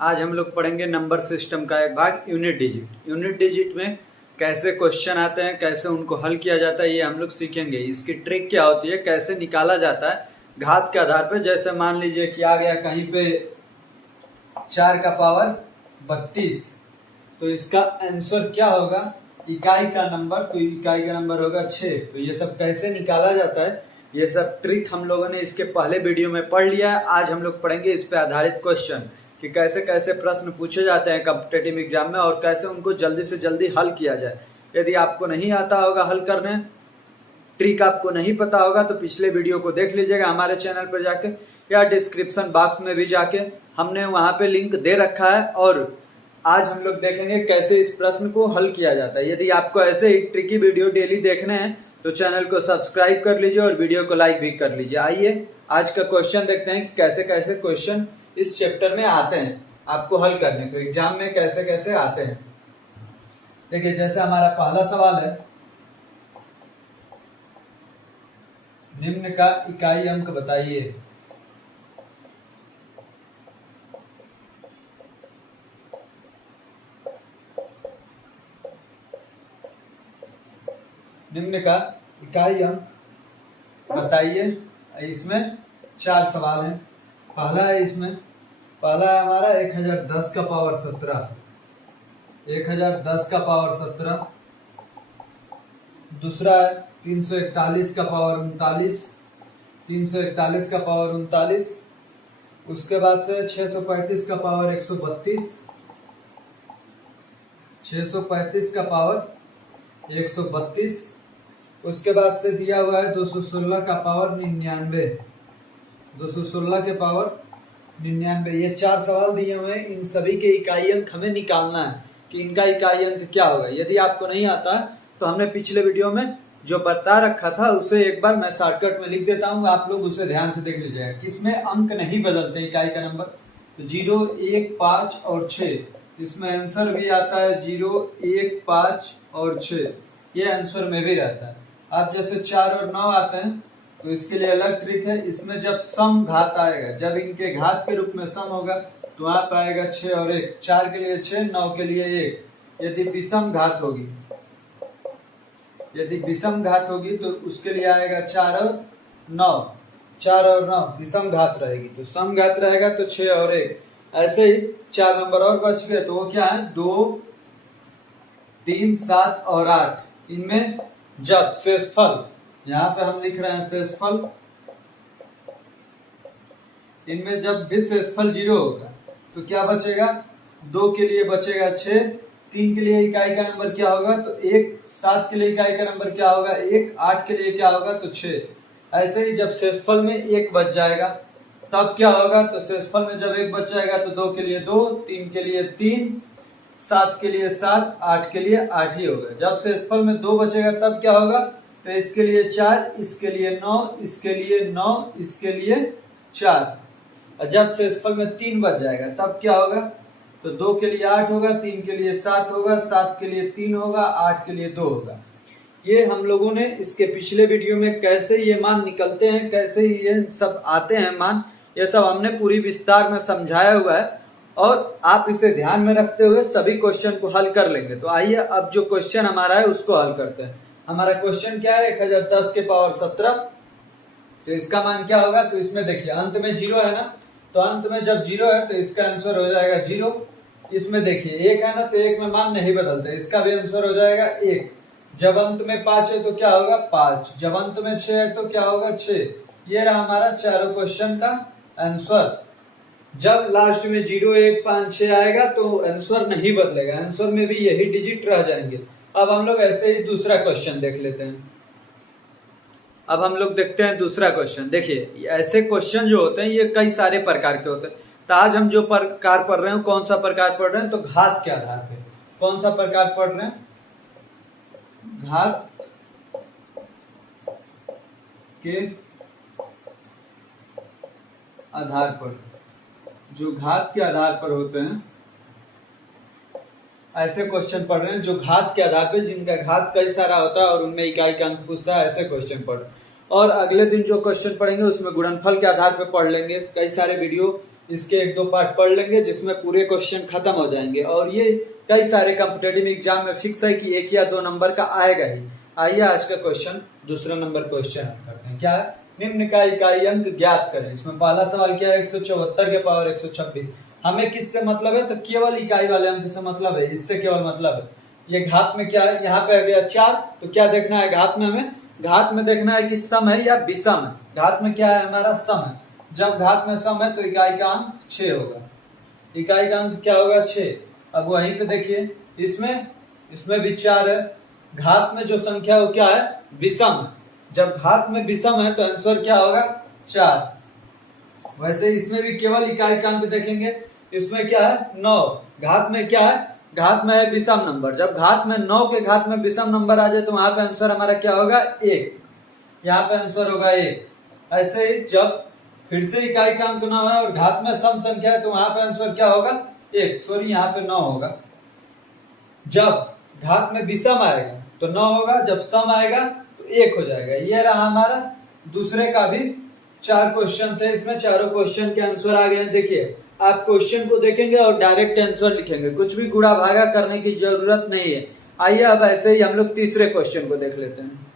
आज हम लोग पढ़ेंगे नंबर सिस्टम का एक भाग यूनिट डिजिट। यूनिट डिजिट में कैसे क्वेश्चन आते हैं, कैसे उनको हल किया जाता है, ये हम लोग सीखेंगे। इसकी ट्रिक क्या होती है, कैसे निकाला जाता है घात के आधार पर। जैसे मान लीजिए कि आ गया कहीं पे 4 का पावर 32, तो इसका आंसर क्या होगा, इकाई का नंबर, तो इकाई का नंबर होगा 6। तो ये सब कैसे निकाला जाता है, ये सब ट्रिक हम लोगों ने इसके पहले वीडियो में पढ़ लिया है। आज हम लोग पढ़ेंगे इस पे आधारित क्वेश्चन कि कैसे कैसे प्रश्न पूछे जाते हैं कॉम्पिटिटिव एग्जाम में और कैसे उनको जल्दी से जल्दी हल किया जाए। यदि आपको नहीं आता होगा हल करने, ट्रिक आपको नहीं पता होगा, तो पिछले वीडियो को देख लीजिएगा हमारे चैनल पर जाके या डिस्क्रिप्शन बॉक्स में भी जाके, हमने वहां पे लिंक दे रखा है। और आज हम लोग देखेंगे कैसे इस प्रश्न को हल किया जाता है। यदि आपको ऐसे ही ट्रिकी वीडियो डेली देखने हैं तो चैनल को सब्सक्राइब कर लीजिए और वीडियो को लाइक भी कर लीजिए। आइए आज का क्वेश्चन देखते हैं कि कैसे कैसे क्वेश्चन इस चैप्टर में आते हैं आपको हल करने को, एग्जाम में कैसे कैसे आते हैं। देखिए जैसे हमारा पहला सवाल है, निम्न का इकाई अंक बताइए। निम्न का इकाई अंक बताइए। इसमें 4 सवाल हैं। पहला है पहला है हमारा 1010 का पावर 17, 1010 का पावर 17। दूसरा है 341 का पावर 39, 341 का पावर 39। उसके बाद से 635 का पावर 132, 635 का पावर 132। उसके बाद से दिया हुआ है 216 का पावर 99, 216 के पावर 99। ये 4 सवाल दिए हुए हैं। इन सभी के इकाई अंक हमें निकालना है कि इनका इकाई अंक क्या होगा। यदि आपको नहीं आता है तो हमने पिछले वीडियो में जो बता रखा था उसे एक बार मैं शॉर्टकट में लिख देता हूँ, आप लोग उसे ध्यान से देख लीजिएगा। किसमें अंक नहीं बदलते इकाई का नंबर, तो 0, 1, 5 और 6। इसमें आंसर भी आता है 0, 1, 5 और 6। ये आंसर में भी रहता है। आप जैसे 4 और 9 आते हैं तो इसके लिए अलग ट्रिक है। इसमें जब सम घात आएगा, जब इनके घात के रूप में सम होगा तो वहां पर आएगा 6 और 1। 4 के लिए 6, 9 के लिए 1। यदि विषम घात होगी, यदि विषम घात होगी तो उसके लिए आएगा 4 और 9। 4 और 9 विषम घात रहेगी, तो सम घात रहेगा तो 6 और 1। ऐसे ही 4 नंबर और बच गए, तो वो क्या है 2, 3, 7 और 8। इनमें जब शेषफल, यहाँ पे हम लिख रहे हैं शेषफल, इनमें जब भी शेषफल 0 होगा तो क्या बचेगा, 2 के लिए बचेगा 6, 3 के लिए इकाई का नंबर क्या होगा तो 1, 7 के लिए इकाई का नंबर क्या होगा 1, 8 के लिए क्या होगा तो 6। ऐसे ही जब शेषफल में 1 बच जाएगा तब क्या होगा, तो शेषफल में जब 1 बच जाएगा तो 2 के लिए 2, 3 के लिए 3, 7 के लिए 7, 8 के लिए 8 ही होगा। जब शेषफल में 2 बचेगा तब क्या होगा, तो इसके लिए 4, इसके लिए 9, इसके लिए 9, इसके लिए 4। और जब शेषफल में 3 बच जाएगा तब क्या होगा, तो 2 के लिए 8 होगा, 3 के लिए 7 होगा, 7 के लिए 3 होगा, 8 के लिए 2 होगा। ये हम लोगों ने इसके पिछले वीडियो में कैसे ये मान निकलते हैं, कैसे ये सब आते हैं मान, ये सब हमने पूरी विस्तार में समझाया हुआ है और आप इसे ध्यान में रखते हुए सभी क्वेश्चन को हल कर लेंगे। तो आइए अब जो क्वेश्चन हमारा है उसको हल करते हैं। हमारा क्वेश्चन क्या है, 1010 के पावर 17, तो इसका मान क्या होगा, तो इसमें देखिए अंत में 0 है ना, तो अंत में जब 0 है तो इसका आंसर हो जाएगा 0। इसमें देखिए 1 है ना, तो 1 में मान नहीं बदलते, इसका भी आंसर हो जाएगा 1। जब अंत में 5 है तो क्या होगा 5, जब अंत में 6 है तो क्या होगा 6। ये रहा हमारा चारों क्वेश्चन का आंसर। जब लास्ट में 0, 1, 5, 6 आएगा तो आंसर नहीं बदलेगा, आंसर में भी यही डिजिट रह जाएंगे। अब हम लोग ऐसे ही दूसरा क्वेश्चन देख लेते हैं। अब हम लोग देखते हैं दूसरा क्वेश्चन। देखिए ऐसे क्वेश्चन जो होते हैं ये कई सारे प्रकार के होते हैं। तो आज हम जो प्रकार पढ़ रहे हैं, कौन सा प्रकार पढ़ रहे हैं, तो घात के आधार पे। कौन सा प्रकार पढ़ रहे हैं, घात के आधार पर। जो घात के आधार पर होते हैं ऐसे क्वेश्चन पढ़ रहे हैं, जो घात के आधार पे, जिनका घात कई सारा होता है और उनमें इकाई का अंक पूछता है, ऐसे क्वेश्चन पढ़। और अगले दिन जो क्वेश्चन पढ़ेंगे उसमें गुणनफल के आधार पे पढ़ लेंगे। कई सारे वीडियो इसके एक दो पार्ट पढ़ लेंगे जिसमें पूरे क्वेश्चन खत्म हो जाएंगे, और ये कई सारे कॉम्पिटेटिव एग्जाम में फिक्स है कि 1 या 2 नंबर का आएगा ही। आइए आज का क्वेश्चन, दूसरा नंबर क्वेश्चन हम करते हैं। क्या है? निम्न का इकाई अंक ज्ञात करें। इसमें पहला सवाल क्या है? 174 के पावर 126। हमें किससे मतलब है? तो केवल इकाई वाले अंक से मतलब है, इससे केवल मतलब है। ये घात में क्या है? यहाँ पे आ गया 4, तो क्या देखना है घात में? हमें घात में देखना है कि सम है या विषम है। घात में क्या है? हमारा सम है। जब घात में सम है तो इकाई का अंक 6 होगा। इकाई का अंक क्या होगा? 6। अब वहीं पे देखिए, इसमें भी 4 है। घात में जो संख्या है वो क्या है? विषम है। जब घात में विषम है तो आंसर क्या होगा? 4। वैसे इसमें भी केवल इकाई का अंक देखेंगे। इसमें क्या है? 9। घात में क्या है? घात में है विषम नंबर। जब घात में 9 के घात में विषम नंबर आ जाए तो वहां पे आंसर हमारा क्या होगा? 1। यहाँ पे आंसर होगा 1। ऐसे ही जब फिर से इकाई का अंक 9 है और घात में सम संख्या है तो वहां पे आंसर क्या होगा? 1। सॉरी, यहाँ पे 9 होगा। जब घात में विषम आएगा तो 9 होगा, जब सम आएगा तो 1 हो जाएगा। ये रहा हमारा दूसरे का भी 4 क्वेश्चन थे। इसमें चारों क्वेश्चन के आंसर आ गए। देखिए, आप क्वेश्चन को देखेंगे और डायरेक्ट आंसर लिखेंगे, कुछ भी गुणा भागा करने की जरूरत नहीं है। आइए अब ऐसे ही हम लोग तीसरे क्वेश्चन को देख लेते हैं।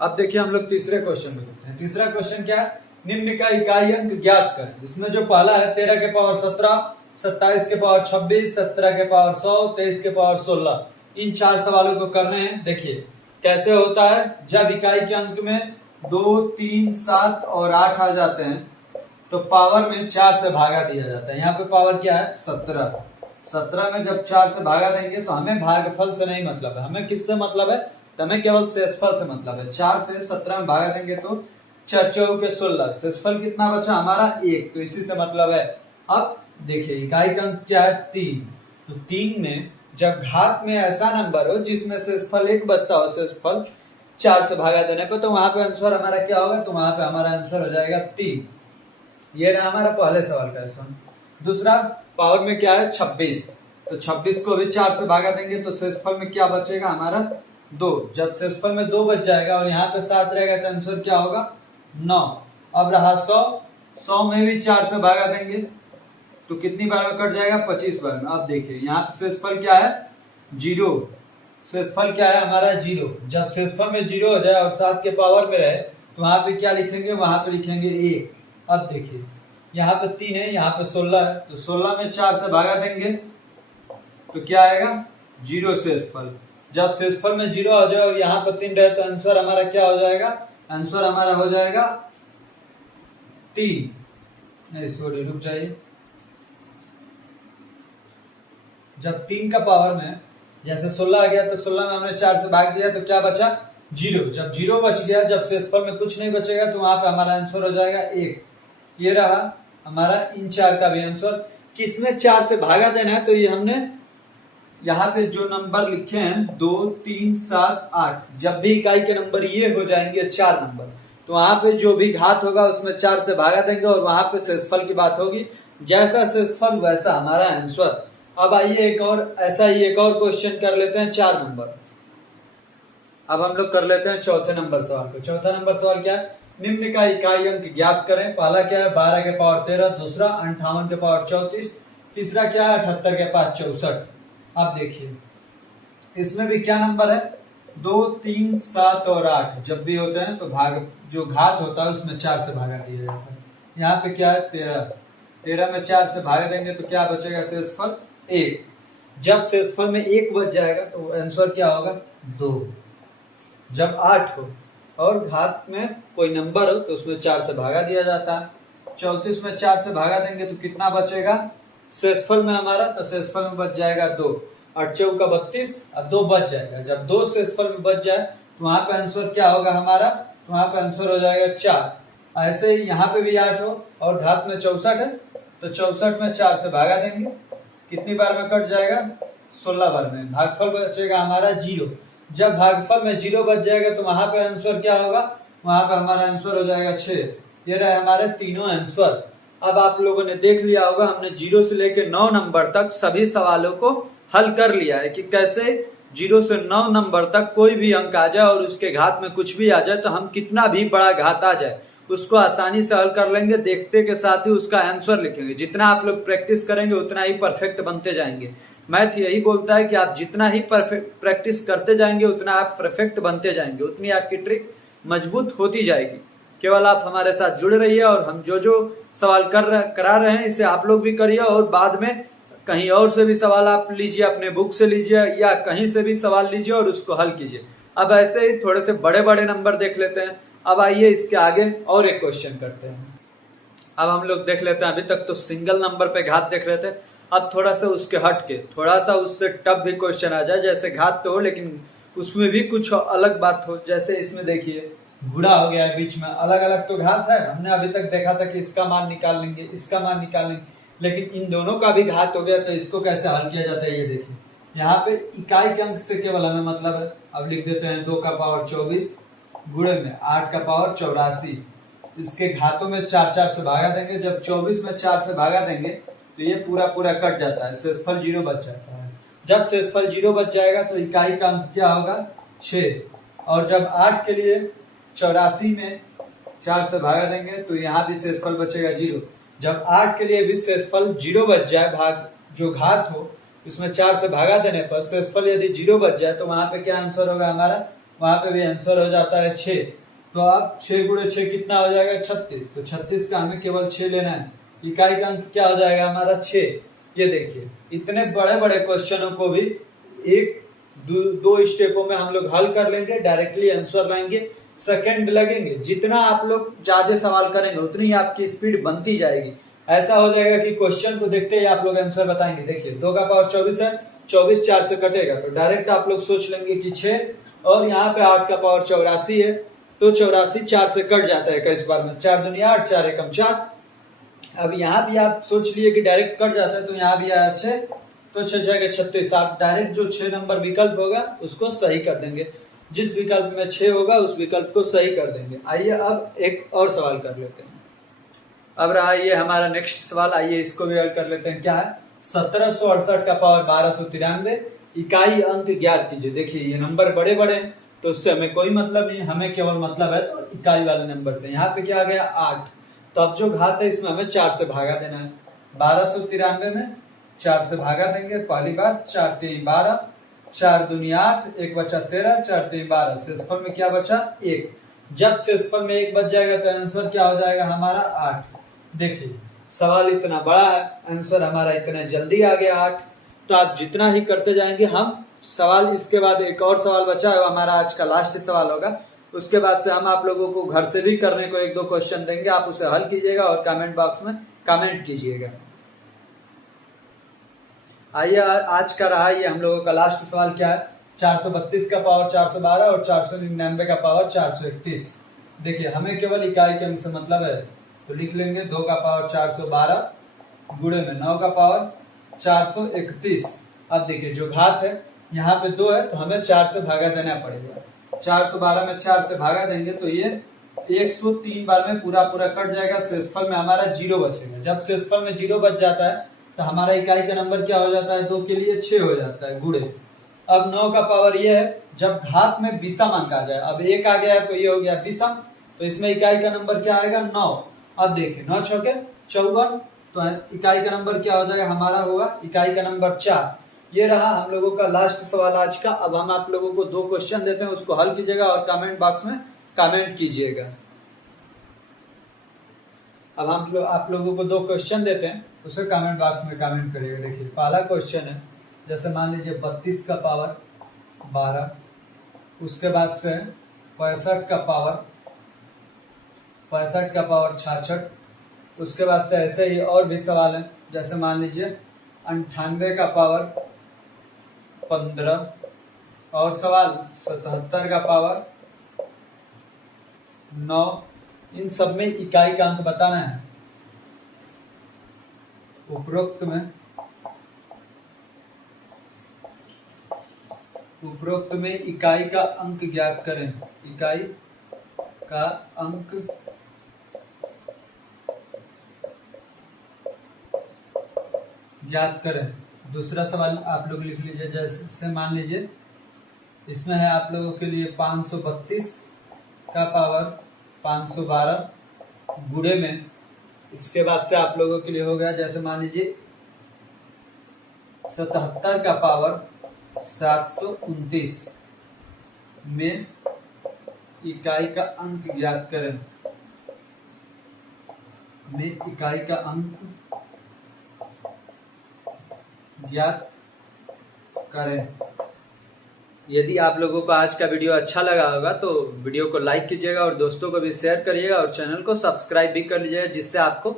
अब देखिए हम लोग तीसरे क्वेश्चन को देखते हैं। तीसरा क्वेश्चन क्या है? निम्न का इकाई अंक ज्ञात करें। इसमें जो पहला है 13 के पावर 17, 27 के पावर 26, 17 के पावर 100, 23 के पावर 16। इन 4 सवालों को करने हैं। देखिए कैसे होता है। जब इकाई के अंक में 2, 3, 7 और 8 आ जाते हैं तो पावर में 4 से भागा दिया जाता है। यहाँ पे पावर क्या है? 17। 17 में जब 4 से भागा देंगे तो हमें भागफल से नहीं मतलब है, हमें किससे मतलब है? तो हमें केवल शेषफल से मतलब है। 4 से 17 में भागा देंगे तो 4 चौके 16। शेषफल कितना बचा हमारा? 1। तो इसी से मतलब है। अब देखिए इकाई का अंक क्या है? 3। तो 3 में जब घात में ऐसा नंबर हो जिसमें शेषफल 1 बचता हो, शेषफल 4 से भागा देने पर, तो वहां पे आंसर हमारा क्या होगा? तो वहां पे हमारा आंसर हो जाएगा 3। ये रहा हमारा पहले सवाल का आंसर। दूसरा, पावर में क्या है? 26। तो 26 को भी 4 से भागा देंगे तो शेषफल में क्या बचेगा हमारा? 2। जब शेषफल में 2 बच जाएगा और यहाँ पे 7 रहेगा तो आंसर क्या होगा? 9। अब रहा 100। 100 में भी 4 से भागा देंगे तो कितनी बार में कट जाएगा? 25 बार में। अब देखिए यहाँ पे शेषफल क्या है? 0। शेषफल क्या है हमारा? 0। जब शेषफल में 0 हो जाए और 7 के पावर में रहे तो वहां पे क्या लिखेंगे? वहां पे लिखेंगे 1। अब देखिए यहाँ पे 3 है, यहाँ पे 16 है, तो 16 में 4 से भागा देंगे तो क्या आएगा? 0 शेषफल। जब शेषफल में 0 हो जाए और यहाँ पे 3 रहे तो आंसर हमारा क्या हो जाएगा? आंसर हमारा हो जाएगा 3। सॉरी, रुक जाइए। जब 3 का पावर में जैसे 16 आ गया तो 16 में हमने 4 से भाग दिया तो क्या बचा? 0। जब 0 बच गया, जब शेषफल में कुछ नहीं बचेगा तो वहां पे हमारा आंसर हो जाएगा 1। ये रहा हमारा इन 4 का भी आंसर। किसमें 4 से भागा देना है? तो ये हमने यहाँ पे जो नंबर लिखे हैं 2, 3, 7, 8, जब भी इकाई के नंबर ये हो जाएंगे 4 नंबर तो वहां पे जो भी घात होगा उसमें 4 से भागा देंगे और वहां पे शेषफल की बात होगी। जैसा शेषफल वैसा हमारा आंसर। अब आइए एक और क्वेश्चन कर लेते हैं 4 नंबर। अब हम लोग कर लेते हैं चौथे नंबर सवाल को। चौथा नंबर सवाल क्या है? निम्न का इकाई अंक ज्ञात करें। पहला क्या है? 12 के पावर 13, दूसरा 58 के पावर 34, तीसरा क्या है? 78 के पावर 64। अब देखिए इसमें भी क्या नंबर है? 2, 3, 7 और 8 जब भी होते हैं तो जो घात होता है उसमें 4 से भागा दिया जाता है। यहाँ पे क्या है? 13। 13 में 4 से भागा देंगे तो क्या बचेगा? शेषफल 1। जब शेषफल में 1 बच जाएगा तो आंसर क्या होगा? 2। जब 8 हो और घात में कोई नंबर हो तो उसमें 4 से भागा दिया जाता है। 34 में 4 से भागा देंगे तो कितना बचेगा? शेषफल में हमारा, तो शेषफल में बच जाएगा 2। 8 चौका 32 और 2 बच जाएगा। जब 2 शेषफल में बच जाए तो वहां पे आंसर क्या होगा हमारा? तो वहां पे आंसर हो जाएगा 4। ऐसे ही यहाँ पे भी 8 हो और घात में 64 है तो 64 में 4 से भागा देंगे, कितनी बार में कट जाएगा? 16 बार में। भागफल बचेगा हमारा 0। जब भागफल में 0 बच जाएगा तो वहां पे आंसर क्या होगा? वहां पे हमारा आंसर हो जाएगा 6। ये रहे हमारे तीनों आंसर। अब आप लोगों ने देख लिया होगा हमने 0 से लेकर 9 नंबर तक सभी सवालों को हल कर लिया है कि कैसे 0 से 9 नंबर तक कोई भी अंक आ जाए और उसके घात में कुछ भी आ जाए तो हम कितना भी बड़ा घात आ जाए उसको आसानी से हल कर लेंगे, देखते के साथ ही उसका आंसर लिखेंगे। जितना आप लोग प्रैक्टिस करेंगे उतना ही परफेक्ट बनते जाएंगे। मैथ यही बोलता है कि आप जितना ही परफेक्ट प्रैक्टिस करते जाएंगे उतना आप परफेक्ट बनते जाएंगे, उतनी आपकी ट्रिक मजबूत होती जाएगी। केवल आप हमारे साथ जुड़े रहिए और हम जो जो सवाल करा रहे हैं इसे आप लोग भी करिए और बाद में कहीं और से भी सवाल आप लीजिए, अपने बुक से लीजिए या कहीं से भी सवाल लीजिए और उसको हल कीजिए। अब ऐसे ही थोड़े से बड़े बड़े नंबर देख लेते हैं। अब आइए इसके आगे और एक क्वेश्चन करते हैं। अब हम लोग देख लेते हैं, अभी तक तो सिंगल नंबर पे घात देख रहे थे, अब थोड़ा सा उसके हट के थोड़ा सा उससे टफ भी क्वेश्चन आ जाए। जैसे घात तो हो लेकिन उसमें भी कुछ अलग बात हो। जैसे इसमें देखिए गुणा हो गया है, बीच में अलग अलग तो घात है। हमने अभी तक देखा था कि इसका मान निकाल लेंगे, इसका मान निकाल लेंगे, लेकिन इन दोनों का भी घात हो गया तो इसको कैसे हल किया जाता है ये देखिए। यहाँ पे इकाई के अंक से केवल हमें मतलब है। अब लिख देते हैं 2 का पावर 24 गुणे में 8 का पावर 84। इसके घातों में 4 से भागा देंगे। जब 24 में 4 से भागा देंगे तो ये पूरा पूरा कट जाता है, शेषफल 0 बच जाता है। जब शेषफल 0 बच जाएगा तो इकाई का अंक क्या होगा 6। और जब 8 के लिए 84 में 4 से भागा देंगे तो यहाँ भी शेषफल बचेगा 0। जब 8 के लिए भी शेषफल 0 बच जाए, भाग जो घात हो उसमें 4 से भागा देने पर शेषफल यदि 0 बच जाए तो वहां पे क्या आंसर होगा हमारा, वहां पे भी आंसर हो जाता है 6। तो अब 6 गुणे 6 कितना हो जाएगा 36। तो 36 का हमें केवल 6 लेना है। इकाई का अंक क्या हो जाएगा हमारा 6। ये देखिए इतने बड़े बड़े क्वेश्चनों को भी एक दो स्टेपों में हम लोग हल कर लेंगे, डायरेक्टली आंसर लाएंगे। सेकंड लगेंगे, जितना आप लोग ज्यादा सवाल करेंगे उतनी आपकी स्पीड बनती जाएगी। ऐसा हो जाएगा कि क्वेश्चन को देखते ही आप लोग आंसर बताएंगे। देखिए 2 का पावर 24 है, 24 4 से कटेगा तो डायरेक्ट आप लोग सोच लेंगे कि 6, और यहाँ पे 8 का पावर 84 है तो 84 4 से कट जाता है इस बार में, 4 दूनी 8 4 एकम 4। अब यहाँ भी आप सोच लिए कि डायरेक्ट कट जाता है तो यहाँ भी आया 6 तो 6 जाएगा 36। आप डायरेक्ट जो 6 नंबर विकल्प होगा उसको सही कर देंगे, जिस विकल्प में 6 होगा उस विकल्प को सही कर देंगे। आइए अब एक और सवाल कर लेते हैं। अब रहा ये हमारा नेक्स्ट सवाल, आइए इसको भी हल कर लेते हैं। क्या है 1768 का पावर 1293 इकाई अंक ज्ञात कीजिए। देखिए ये नंबर बड़े बड़े हैं तो उससे हमें कोई मतलब नहीं, हमें केवल मतलब है तो इकाई वाले नंबर से। यहाँ पे क्या आ गया 8, तो अब जो घात है इसमें हमें 4 से भागा देना है। 1293 में 4 से भागा देंगे, पहली बार 4 3 12, 4 दूनी 8, 1 बचा 13, 4 3 12, शेषफल में क्या बचा 1। जब शेषफल में 1 बच जाएगा तो आंसर क्या हो जाएगा हमारा 8। देखिए सवाल इतना बड़ा है, आंसर हमारा इतना जल्दी आ गया 8। तो आप जितना ही करते जाएंगे, हम सवाल इसके बाद एक और सवाल बचा है, हमारा आज का लास्ट सवाल होगा। उसके बाद से हम आप लोगों को घर से भी करने को 1-2 क्वेश्चन देंगे, आप उसे हल कीजिएगा और कमेंट बॉक्स में कमेंट कीजिएगा। आइए आज का रहा ये हम लोगों का लास्ट सवाल। क्या है 432 का पावर 412 और 499 का पावर 431। देखिए हमें केवल इकाई के अंक से मतलब है तो लिख लेंगे 2 का पावर 412 गुणे में 9 का पावर 431। अब देखिए जो घात है यहाँ पे 2 है तो हमें 4 से भागा देना पड़ेगा। 412 में 4 से भागा देंगे तो ये 103 बार में पूरा पूरा कट जाएगा, शेषफल में हमारा 0 बचेगा। जब शेषफल में 0 बच जाता है तो हमारा इकाई का नंबर क्या हो जाता है 2 के लिए 6 हो जाता है गुणे। अब 9 का पावर ये है जब घात में विषम अंक आ जाए, अब 1 आ गया तो ये हो गया विषम, तो इसमें इकाई का नंबर क्या आएगा 9। अब देखिए 9 छके 54, तो इकाई का नंबर क्या हो जाएगा हमारा होगा इकाई का नंबर 4। ये रहा हम लोगों का लास्ट सवाल आज का। अब हम आप लोगों को 2 क्वेश्चन देते हैं, उसको हल कीजिएगा और कमेंट बॉक्स में कमेंट कीजिएगा। अब हम आप लोगों को 2 क्वेश्चन देते हैं, उसे कमेंट बॉक्स में कमेंट करिएगा। देखिए पहला क्वेश्चन है, जैसे मान लीजिए 32 का पावर 12, उसके बाद से 65 का पावर 66, उसके बाद से ऐसे ही और भी सवाल हैं। जैसे मान लीजिए 98 का पावर 15 और सवाल 77 का पावर 9। इन सब में इकाई का अंक बताना है। उपरोक्त में इकाई का अंक ज्ञात करें। इकाई का अंक ज्ञात करें। दूसरा सवाल आप लोग लिख लीजिए, जैसे मान लीजिए इसमें है आप लोगों के लिए 532 का पावर 512 गुणे में, इसके बाद से आप लोगों के लिए हो गया जैसे मान लीजिए 77 का पावर 729 में इकाई का अंक ज्ञात करें, में इकाई का अंक ज्ञात करें। यदि आप लोगों को आज का वीडियो अच्छा लगा होगा तो वीडियो को लाइक कीजिएगा और दोस्तों को भी शेयर करिएगा और चैनल को सब्सक्राइब भी कर लीजिएगा, जिससे आपको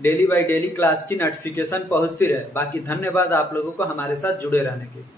डेली बाय डेली क्लास की नोटिफिकेशन पहुंचती रहे। बाकी धन्यवाद आप लोगों को हमारे साथ जुड़े रहने के लिए।